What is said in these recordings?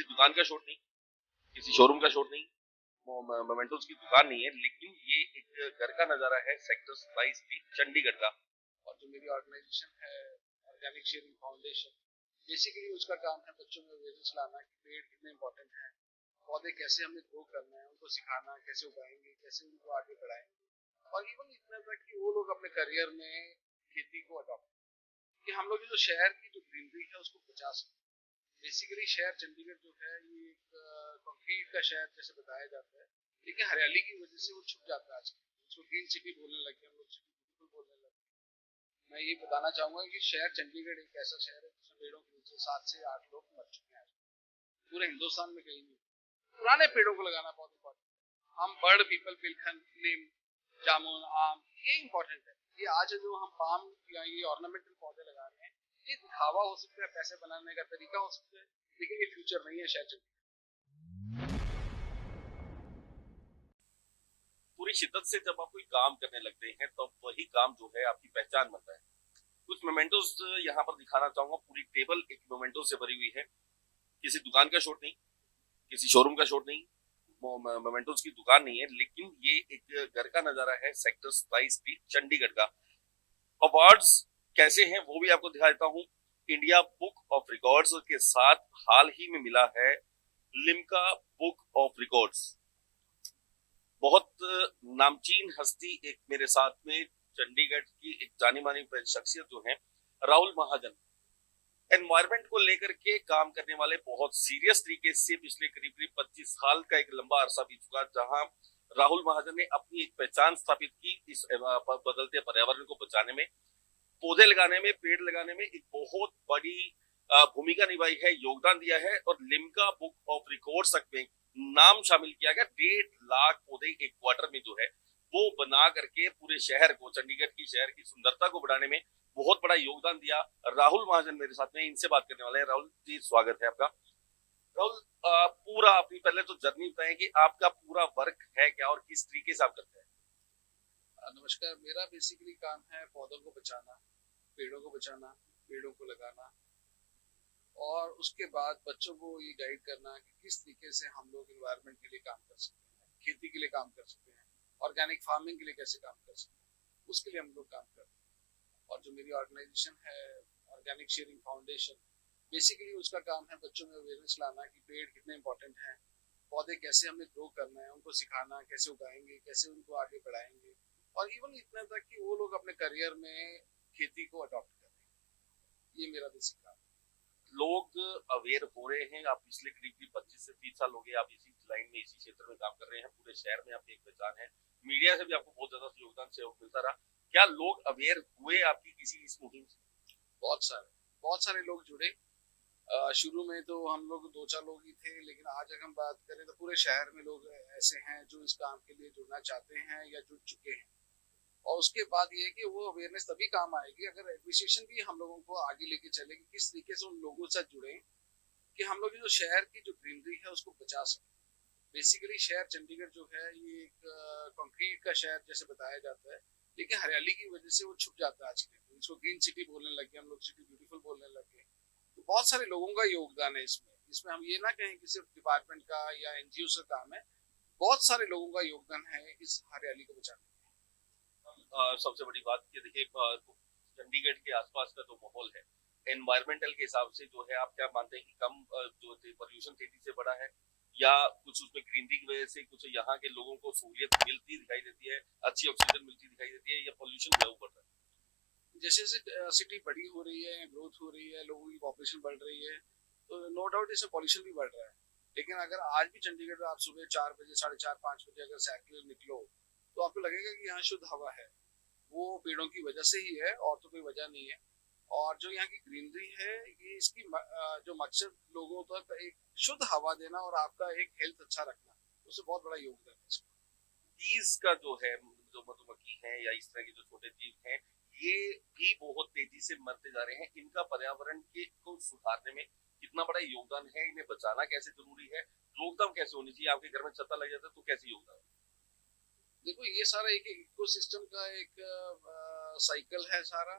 किसी दुकान का शॉट नहीं, किसी शोरूम का शॉट नहीं, मोमेंटोस की दुकान नहीं है, लेकिन ये एक घर का नजारा है सेक्टर 27 की चंडीगढ़ का। और जो मेरी ऑर्गेनाइजेशन है ऑर्गेनिक शेयरिंग फाउंडेशन, बेसिकली उसका काम है बच्चों में अवेयरनेस लाना कि पेड़ कितने इंपॉर्टेंट हैं, पौधे कैसे हमें ग्रो करना है, उनको सिखाना कैसे उगाएंगे, कैसे उनको आगे बढ़ाएंगे। और इवन इतना तक कि वो लोग अपने करियर में खेती को अडॉप्ट, कि हम लोग जो शहर की जो ग्रीनरी है उसको बचा सकें। बेसिकली शहर चंडीगढ़ जो है ये एक कंक्रीट का शहर जैसे बताया जाता है, लेकिन हरियाली की वजह से वो छुप जाता है आजकल, उसको ग्रीन सिटी बोलने लगे, हम लोग सिटी ब्यूटीफुल बोलने लगे। मैं ये बताना चाहूंगा कि शहर चंडीगढ़ एक ऐसा शहर है जिसमें पेड़ों के नीचे 7 से 8 लोग मर चुके हैं पूरे हिंदुस्तान में कहीं नहीं। पुराने पेड़ों को लगाना बहुत इंपॉर्टेंट है। हम बर्ड पीपल पिलखन नीम जामुन आम ये इंपॉर्टेंट है। ये आज जो हम पाम या ये ऑर्नामेंटल पौधे लगा रहे हैं, ये दिखावा हो सकता है, पैसे बनाने का तरीका हो सकता है, लेकिन ये फ्यूचर नहीं है शहर चंडीगढ़। पूरी शिद्दत से जब आप कोई काम करने लगते हैं तब वही काम जो है आपकी पहचान बनता है। कुछ मोमेंटोस यहाँ पर दिखाना चाहूंगा। पूरी टेबल एक मोमेंटो से भरी हुई है। किसी दुकान का शॉट नहीं, किसी शोरूम का शॉट नहीं, मोमेंटोस की दुकान नहीं है, लेकिन ये एक घर का नजारा है सेक्टर 27 की चंडीगढ़ का। अवार्ड्स कैसे हैं वो भी आपको दिखा देता हूँ। इंडिया बुक ऑफ रिकॉर्ड्स के साथ हाल ही में मिला है लिम्का बुक ऑफ रिकॉर्ड्स। बहुत नामचीन हस्ती एक मेरे साथ में चंडीगढ़ की एक जानी मानी शख्सियत जो है राहुल महाजन, एनवायरमेंट को लेकर के काम करने वाले, बहुत सीरियस तरीके से पिछले करीब करीब 25 साल का एक लंबा अरसा बीत चुका, जहां राहुल महाजन ने अपनी एक पहचान स्थापित की इस बदलते पर्यावरण को बचाने में, पौधे लगाने में, पेड़ लगाने में एक बहुत बड़ी भूमिका निभाई है, योगदान दिया है और लिम्का बुक ऑफ रिकॉर्ड्स तक में नाम शामिल किया गया। 1.5 लाख पौधे एक क्वार्टर में जो है वो बना करके पूरे शहर को, चंडीगढ़ की शहर की सुंदरता को बढ़ाने में बहुत बड़ा योगदान दिया। राहुल महाजन मेरे साथ में, इनसे बात करने वाले हैं। राहुल जी स्वागत है आपका। राहुल पूरा अपनी पहले तो जर्नी बताएं कि आपका पूरा वर्क है क्या और किस तरीके से आप करते हैं। नमस्कार, मेरा बेसिकली काम है पौधों को बचाना, पेड़ों को बचाना, पेड़ों को लगाना, और उसके बाद बच्चों को ये गाइड करना कि किस तरीके से हम लोग एनवायरनमेंट के लिए काम कर सकते हैं, खेती के लिए काम कर सकते हैं, ऑर्गेनिक फार्मिंग के लिए कैसे काम कर सकते हैं, उसके लिए हम लोग काम करते हैं। और जो मेरी ऑर्गेनाइजेशन है ऑर्गेनिक शेयरिंग फाउंडेशन, बेसिकली उसका काम है बच्चों में अवेयरनेस लाना कि पेड़ कितने इंपॉर्टेंट हैं, पौधे कैसे हमें ग्रो करना है, उनको सिखाना कैसे उगाएंगे, कैसे उनको आगे बढ़ाएंगे, और इवन इतना तक कि वो लोग अपने करियर में खेती को अडॉप्ट करें। ये मेरा बेसिक काम है। लोग अवेयर हो रहे हैं। आप पिछले करीब 25 से 30 साल हो गए आप इसी लाइन में, इसी क्षेत्र में काम कर रहे हैं। पूरे शहर में आपकी एक पहचान है, मीडिया से भी आपको बहुत ज्यादा योगदान सहयोग मिलता रहा। क्या लोग अवेयर हुए आपकी किसी इस मुहिम से? बहुत सारे लोग जुड़े। शुरू में तो हम लोग 2-4 लोग ही थे, लेकिन आज अगर हम बात करें तो पूरे शहर में लोग ऐसे हैं जो इस काम के लिए जुड़ना चाहते हैं या जुड़ चुके हैं। और उसके बाद ये है कि वो अवेयरनेस तभी काम आएगी अगर एडमिनिस्ट्रेशन भी हम लोगों को आगे लेके चले कि किस तरीके से उन लोगों से जुड़े कि हम लोग जो शहर की जो ग्रीनरी है उसको बचा सकें। बेसिकली शहर चंडीगढ़ जो है ये एक कंक्रीट का शहर जैसे बताया जाता है, लेकिन हरियाली की वजह से वो छुप जाता है आजकल, इसको ग्रीन सिटी बोलने लगे, हम लोग सिटी ब्यूटीफुल बोलने लगे। तो बहुत सारे लोगों का योगदान है इसमें। इसमें हम ये ना कहें कि सिर्फ डिपार्टमेंट का या एनजीओ का काम है, बहुत सारे लोगों का योगदान है इस हरियाली को बचाने में। सबसे बड़ी बात ये देखिए, चंडीगढ़ के आसपास का जो माहौल है एनवायरमेंटल के हिसाब से जो है, आप क्या मानते हैं कि कम जो पोल्यूशन तेजी से बढ़ा है, या कुछ उसमें ग्रीनरी की वजह से कुछ यहाँ के लोगों को सहूलियत मिलती दिखाई देती है, अच्छी ऑक्सीजन मिलती दिखाई देती है, या पोल्यूशन जो है वो बढ़ रहा है? जैसे जैसे सिटी बड़ी हो रही है, ग्रोथ हो रही है, लोगों की पॉपुलेशन बढ़ रही है, तो नो डाउट इसमें पॉल्यूशन भी बढ़ रहा है। लेकिन अगर आज भी चंडीगढ़ में आप सुबह 4 बजे 4:30 5 बजे अगर सैर के लिए निकलो तो आपको लगेगा कि यहाँ शुद्ध हवा है। वो पेड़ों की वजह से ही है, और तो कोई वजह नहीं है। और जो यहाँ की ग्रीनरी है, ये इसकी जो मकसद लोगों तक एक शुद्ध हवा देना और आपका एक हेल्थ अच्छा रखना, उससे बहुत बड़ा योगदान है इसका। बीज का जो है, जो मधुमक्खी है या इस तरह के जो छोटे जीव हैं, ये भी बहुत तेजी से मरते जा रहे हैं। इनका पर्यावरण के को सुधारने में कितना बड़ा योगदान है, इन्हें बचाना कैसे जरूरी है, रोकथाम कैसे होनी चाहिए? आपके घर में छत्ता लग जाता है तो कैसे योगदान? देखो, ये सारा एक इकोसिस्टम का एक साइकिल है सारा।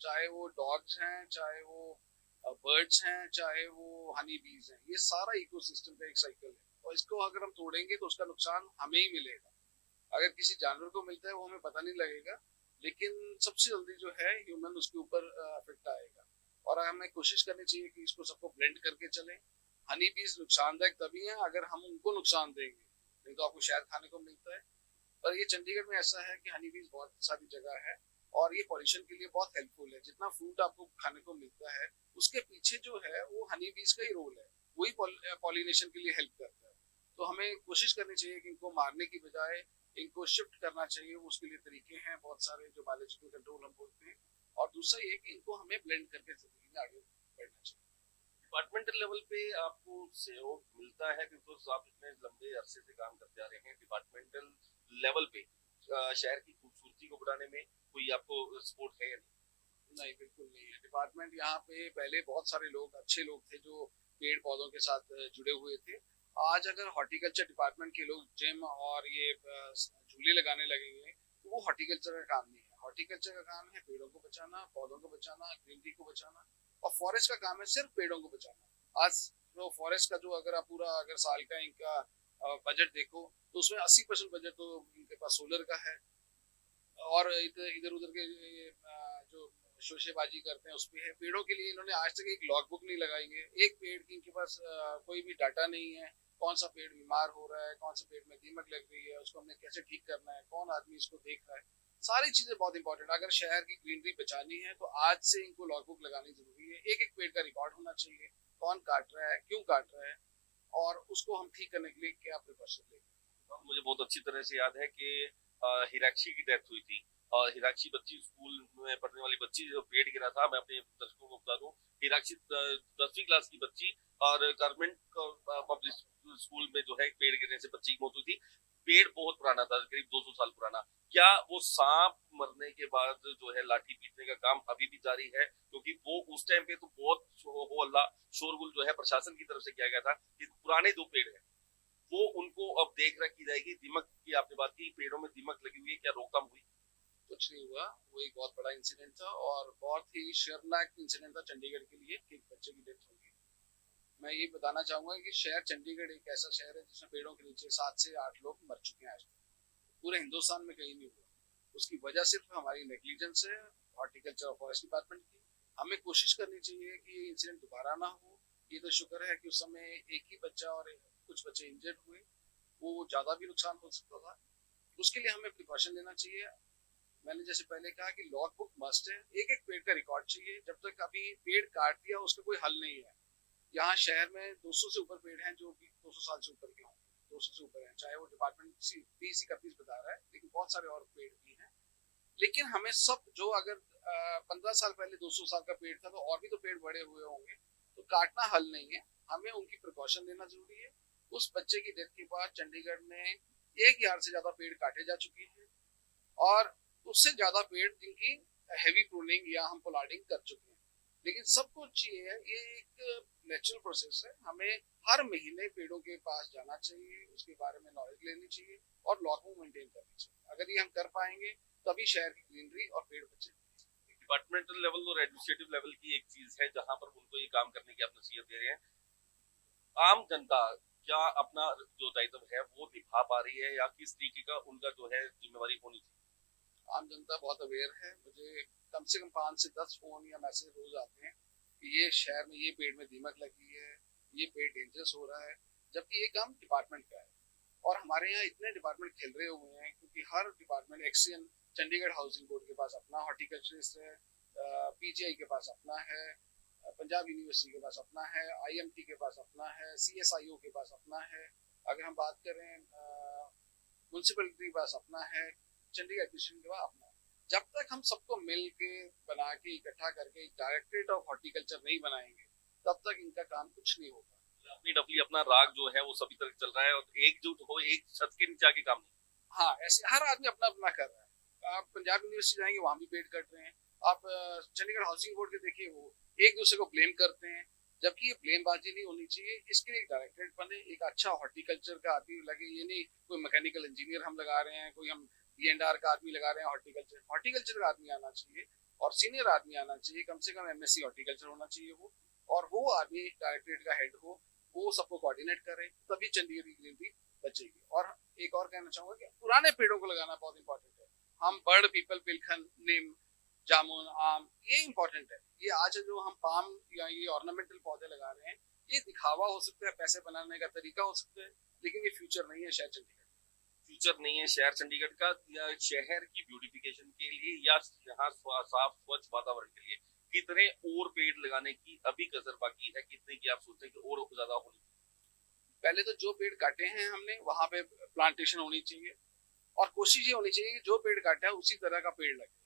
चाहे वो डॉग्स हैं, चाहे वो बर्ड्स हैं, चाहे वो हनी बीज हैं, ये सारा इकोसिस्टम का एक साइकिल है और इसको अगर हम तोड़ेंगे तो उसका नुकसान हमें ही मिलेगा। अगर किसी जानवर को मिलता है वो हमें पता नहीं लगेगा, लेकिन सबसे जल्दी जो है ह्यूमन उसके ऊपर इफेक्ट आएगा। और हमें कोशिश करनी चाहिए कि इसको सबको ब्लेंड करके चलें। हनी बीज नुकसानदायक तभी है अगर हम उनको नुकसान देंगे, नहीं तो आपको शहद खाने को मिलता है। पर ये चंडीगढ़ में ऐसा है कि हनी बीज बहुत सारी जगह है और ये पॉल्यूशन के लिए बहुत हेल्पफुल है। जितना फ्रूट आपको खाने को मिलता है उसके पीछे जो है वो हनी बीज का ही रोल है, वही पॉलिनेशन के लिए हेल्प करता है। तो हमें कोशिश करनी चाहिए कि इनको मारने की बजाय इनको शिफ्ट करना चाहिए। उसके लिए तरीके हैं बहुत सारे जो बायोलॉजिकल कंट्रोल हम बोलते हैं। और दूसरा ये कि इनको हमें ब्लेंड करके जिंदगी में आगे बढ़ना चाहिए। डिपार्टमेंटल लेवल पे आपको सहयोग मिलता है, बिकॉज आप इतने लंबे अरसे से काम करते आ रहे हैं डिपार्टमेंटल लेवल पे शहर की खूबसूरती को बढ़ाने में कोई आपको सपोर्ट है या नहीं? नहीं, बिल्कुल नहीं है। डिपार्टमेंट यहाँ पे पहले बहुत सारे लोग अच्छे लोग थे जो पेड़ पौधों के साथ जुड़े हुए थे। आज अगर हॉर्टिकल्चर डिपार्टमेंट के लोग जिम और ये झूले लगाने लगेंगे तो वो हॉर्टिकल्चर का काम नहीं है। हॉर्टिकल्चर का काम है पेड़ों को बचाना, पौधों को बचाना, ग्रीनरी को बचाना। और फॉरेस्ट का काम है सिर्फ पेड़ों को बचाना। आज जो फॉरेस्ट का जो अगर आप पूरा अगर साल का इनका बजट देखो तो उसमें 80% बजट तो इनके पास सोलर का है और इधर उधर के जो शोशेबाजी करते हैं उसमें है। पेड़ों के लिए इन्होंने आज तक एक लॉग बुक नहीं लगाई है। एक पेड़ की इनके पास कोई भी डाटा नहीं है, कौन सा पेड़ बीमार हो रहा है, कौन सा पेड़ में दीमक लग रही है, उसको हमने कैसे ठीक करना है, कौन आदमी इसको देख रहा है। सारी चीजें बहुत इंपॉर्टेंट। अगर शहर की ग्रीनरी बचानी है तो आज से इनको लॉग बुक लगानी जरूरी है। एक एक पेड़ का रिकॉर्ड होना चाहिए, कौन काट रहा है, क्यों काट रहा है और उसको हम ठीक करने के लिए क्या प्रिकॉशन लेंगे। मुझे बहुत अच्छी तरह से याद है कि हिराक्षी की डेथ हुई थी और हिराक्षी बच्ची स्कूल में पढ़ने वाली बच्ची जो पेड़ गिरा था। मैं अपने दर्शकों को बता दूं, हिराक्षी 10वीं क्लास की बच्ची और गवर्नमेंट पब्लिक स्कूल में जो है पेड़ गिरने से बच्ची की मौत हुई थी। पेड़ बहुत पुराना था, करीब 200 साल पुराना। क्या वो सांप मरने के बाद जो है लाठी पीटने का काम अभी भी जारी है? क्योंकि वो उस टाइम पे तो बहुत हो अल्लाह शोरगुल जो है प्रशासन की तरफ से किया गया था कि पुराने जो पेड़ है वो उनको अब देख रखी जाएगी। दीमक की आपने बात की, पेड़ों में दीमक लगी हुई है, क्या रोकथाम हुई? कुछ नहीं हुआ। वो एक बहुत बड़ा इंसिडेंट था और बहुत ही शर्मनाक इंसिडेंट था चंडीगढ़ के लिए कि एक बच्चे की डेथ हो गई। मैं ये बताना चाहूंगा कि शहर चंडीगढ़ एक ऐसा शहर है जिसमें पेड़ों के नीचे 7 से 8 लोग मर चुके हैं आज तक। पूरे हिंदुस्तान में कहीं नहीं हुआ। उसकी वजह सिर्फ हमारी नेग्लिजेंस है हॉर्टिकल्चर और फॉरेस्ट डिपार्टमेंट की। हमें कोशिश करनी चाहिए कि ये इंसिडेंट दोबारा ना हो। ये तो शुक्र है कि उस समय एक ही बच्चा और कुछ बच्चे इंजर्ड हुए, वो ज्यादा भी नुकसान हो सकता था। उसके लिए हमें प्रिकॉशन लेना चाहिए। मैंने जैसे पहले कहा कि लॉग बुक मस्ट है। एक एक पेड़ का रिकॉर्ड चाहिए। जब तक अभी पेड़ काट दिया उसका कोई हल नहीं है। यहाँ शहर में 200 से ऊपर पेड़ हैं जो कि 200 साल से ऊपर के होंगे, 200 से ऊपर हैं, चाहे वो डिपार्टमेंट 20 बता रहा है, लेकिन बहुत सारे और पेड़ भी हैं। लेकिन हमें सब जो अगर 15 साल पहले 200 साल का पेड़ था तो और भी तो पेड़ बड़े हुए होंगे, तो काटना हल नहीं है। हमें उनकी प्रिकॉशन लेना जरूरी है। उस बच्चे की डेथ के बाद चंडीगढ़ में 1,000 से ज्यादा पेड़ काटे जा चुके हैं और उससे ज्यादा पेड़ जिनकी हैवी प्रूनिंग या हम पोलार्डिंग कर चुके हैं। लेकिन सबको चाहिए, ये एक नेचुरल प्रोसेस है। हमें हर महीने पेड़ों के पास जाना चाहिए, उसके बारे में नॉलेज लेनी चाहिए और लॉग बुक मेंटेन करनी चाहिए। अगर ये हम कर पाएंगे तभी शहर की ग्रीनरी और पेड़ बचेंगे। डिपार्टमेंटल लेवल और एडमिनिस्ट्रेटिव लेवल की एक चीज है जहां पर उनको ये काम करने की आप नसीहत दे रहे हैं। आम जनता क्या अपना जो दायित्व है वो निभा पा रही है या किस तरीके का उनका जो है जिम्मेवारी होनी चाहिए? आम जनता बहुत अवेयर है। मुझे कम से कम 5 से 10 फोन या मैसेज रोज आते हैं कि ये शहर में ये पेड़ में दीमक लगी है, ये पेड़ डेंजरस हो रहा है, जबकि ये काम डिपार्टमेंट का है। और हमारे यहाँ इतने डिपार्टमेंट खेल रहे हुए हैं क्योंकि हर department XEN Chandigarh housing board के पास अपना हॉर्टिकल्चरिस्ट है, पीजीआई के पास अपना है, पंजाब यूनिवर्सिटी के पास अपना है, आईएमटी के पास अपना है, सीएसआईओ के पास अपना है। अगर हम बात करें म्यूनसिपलिटी के पास अपना है, चंडीगढ़ एडमिनिस्ट्रेशन के पास अपना है। जब तक हम सबको मिल के बना के इकट्ठा करके डायरेक्टरेट ऑफ हॉर्टिकल्चर नहीं बनाएंगे तब तक इनका काम कुछ नहीं होगा। अपनी डफली अपना राग जो है वो सभी तरह चल रहा है और एकजुट हो एक छत के नीचे आके काम नहीं। हाँ, ऐसे हर आदमी अपना अपना कर रहा है। आप पंजाब यूनिवर्सिटी जाएंगे वहां भी पेड़ कट रहे हैं। आप चंडीगढ़ हाउसिंग बोर्ड के देखिए, वो एक दूसरे को ब्लेम करते हैं, जबकि ये ब्लेमबाजी नहीं होनी चाहिए। इसके लिए एक डायरेक्टरेट बने, एक अच्छा हॉर्टिकल्चर का आदमी लगे। ये नहीं कोई मैकेनिकल इंजीनियर हम लगा रहे हैं, कोई हम बीएनआर का आदमी लगा रहे हैं। हॉर्टिकल्चर का आदमी आना चाहिए और सीनियर आदमी आना चाहिए। कम से कम एमएससी हॉर्टिकल्चर होना चाहिए वो, और वो आर्मी डायरेक्टरेट का हेड हो, वो सबको कोऑर्डिनेट करे, तभी चंडीगढ़ की ग्रीनरी बचेगी। और एक और कहना चाहूंगा कि पुराने पेड़ों को लगाना बहुत इंपॉर्टेंट है। हम बर्ड, पीपल, पिलखन, नीम, जामुन, आम, ये इंपॉर्टेंट है। ये आज जो हम पाम या ये ऑर्नामेंटल पौधे लगा रहे हैं, ये दिखावा हो सकता है, पैसे बनाने का तरीका हो सकता है, लेकिन ये फ्यूचर नहीं है शहर चंडीगढ़। फ्यूचर नहीं है शहर चंडीगढ़ का, या शहर की ब्यूटिफिकेशन के लिए, या यहाँ साफ स्वच्छ वातावरण के लिए कितने और पेड़ लगाने की अभी कसर बाकी है, कितने की आप सोचते हैं कि और ज्यादा होनी चाहिए? पहले तो जो पेड़ काटे हैं हमने, वहां पे प्लांटेशन होनी चाहिए, और कोशिश ये होनी चाहिए कि जो पेड़ काटा है उसी तरह का पेड़ लगे।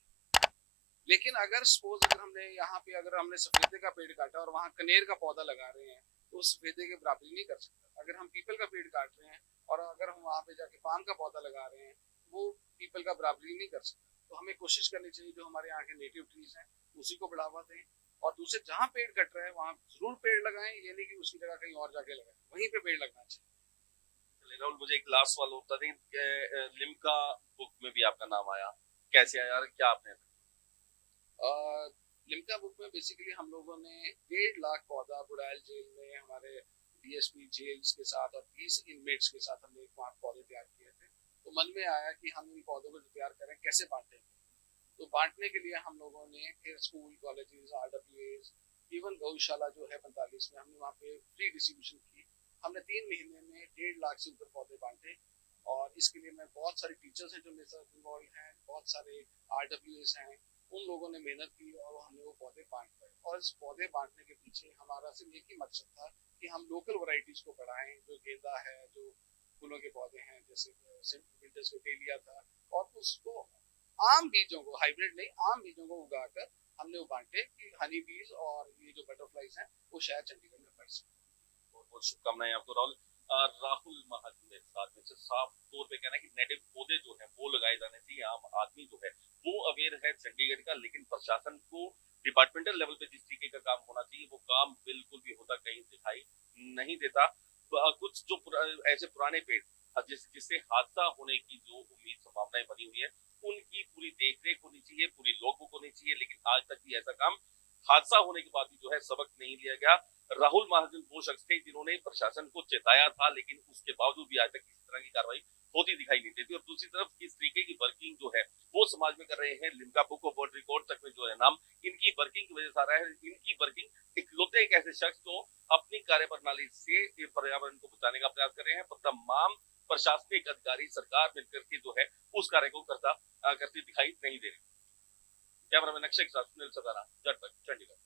लेकिन अगर सपोज अगर हमने यहाँ पे अगर हमने सफेदे का पेड़ काटा और वहाँ कनेर का पौधा लगा रहे हैं, तो उस सफेदे के बराबरी नहीं कर सकता। अगर हम पीपल का पेड़ काट रहे हैं और अगर हम वहाँ पे जाके पाम का पौधा लगा रहे हैं, वो पीपल का बराबरी नहीं कर सकता। तो हमें कोशिश करनी चाहिए जो हमारे यहाँ के नेटिव ट्रीज हैं उसी को बढ़ावा दें, और दूसरे जहाँ पेड़ कट रहे हैं वहाँ जरूर पेड़ लगाएं, ये नहीं कि उसकी जगह कहीं और जाके लगाएं, वहीं पे पेड़ लगना चाहिए। राहुल, मुझे एक लास्ट सवाल होता है, लिम्का बुक में भी आपका नाम आया, कैसे आया, क्या आपने? लिम्का बुक में बेसिकली हम लोगों ने 1.5 लाख पौधा बुड़ैल जेल में हमारे डीएसपी जेल्स के साथ और 20 इनमेट्स के साथ हमने वहाँ पौधे तैयार किए थे। तो मन में आया कि हम इन पौधों को तैयार करें, कैसे बांटेंगे। तो बांटने के लिए हम लोगों ने फिर स्कूल, कॉलेजेस, RWAs, इवन गौशाला जो है 45 में, हमने वहाँ पे फ्री डिस्ट्रीब्यूशन की। हमने 3 महीने में 1.5 लाख से ऊपर पौधे बांटे, और इसके लिए मैं बहुत सारे टीचर्स हैं जो मेरे साथ इन्वॉल्व हैं, बहुत सारे RWAs हैं, उन लोगों ने मेहनत की और हमने वो पौधे बांट पाए। और इस पौधे बांटने के पीछे हमारा सिर्फ एक ही मकसद था कि हम लोकल वैरायटीज को बढ़ाएं, जो गेंदा है, जो फूलों के पौधे हैं, जैसे विंटर्स डेलिया था, और उसको आम बीजों को, हाइब्रिड नहीं, आम बीजों को उगाकर हमने वो बांटे कि हनी बीज और ये जो बटरफ्लाइज हैं वो शायद चंडीगढ़ में बढ़ सके। बहुत बहुत शुभकामनाएं आपको राहुल। राहुल महाजन मेरे साथ में से साफ तौर पे कहना है कि नेटिव पौधे जो है वो लगाए जाने चाहिए। आम आदमी जो है वो अवेयर है चंडीगढ़ का, लेकिन प्रशासन को डिपार्टमेंटल लेवल पे जिस तरीके का काम होना चाहिए वो काम बिल्कुल भी होता कहीं दिखाई नहीं देता। कुछ जो ऐसे पुराने पेड़ जिससे हादसा होने की जो उम्मीद संभावनाएं बनी हुई है, उनकी पूरी देखरेख होनी चाहिए, पूरी लॉग बुक होनी चाहिए, लेकिन आज तक भी ऐसा काम हादसा होने के बाद भी जो है सबक नहीं लिया गया। राहुल महाजन वो शख्स थे जिन्होंने प्रशासन को चेताया था, लेकिन उसके बावजूद भी आज तक किसी तरह की कार्रवाई होती दिखाई नहीं देती। और दूसरी तरफ इस तरीके की वर्किंग जो है वो समाज में कर रहे हैं। Limca book of world record तक में जो है नाम इनकी वर्किंग की वजह से आ रहा है। इनकी वर्किंग इकलौते एक ऐसे शख्स जो अपनी कार्यप्रणाली से पर्यावरण को बचाने का प्रयास कर रहे हैं, पर तमाम प्रशासनिक अधिकारी सरकार मिलकर के जो है उस कार्य को करती दिखाई नहीं दे रही। कैमरामैन अक्षय के साथ सुनील सदाना, चंडीगढ़।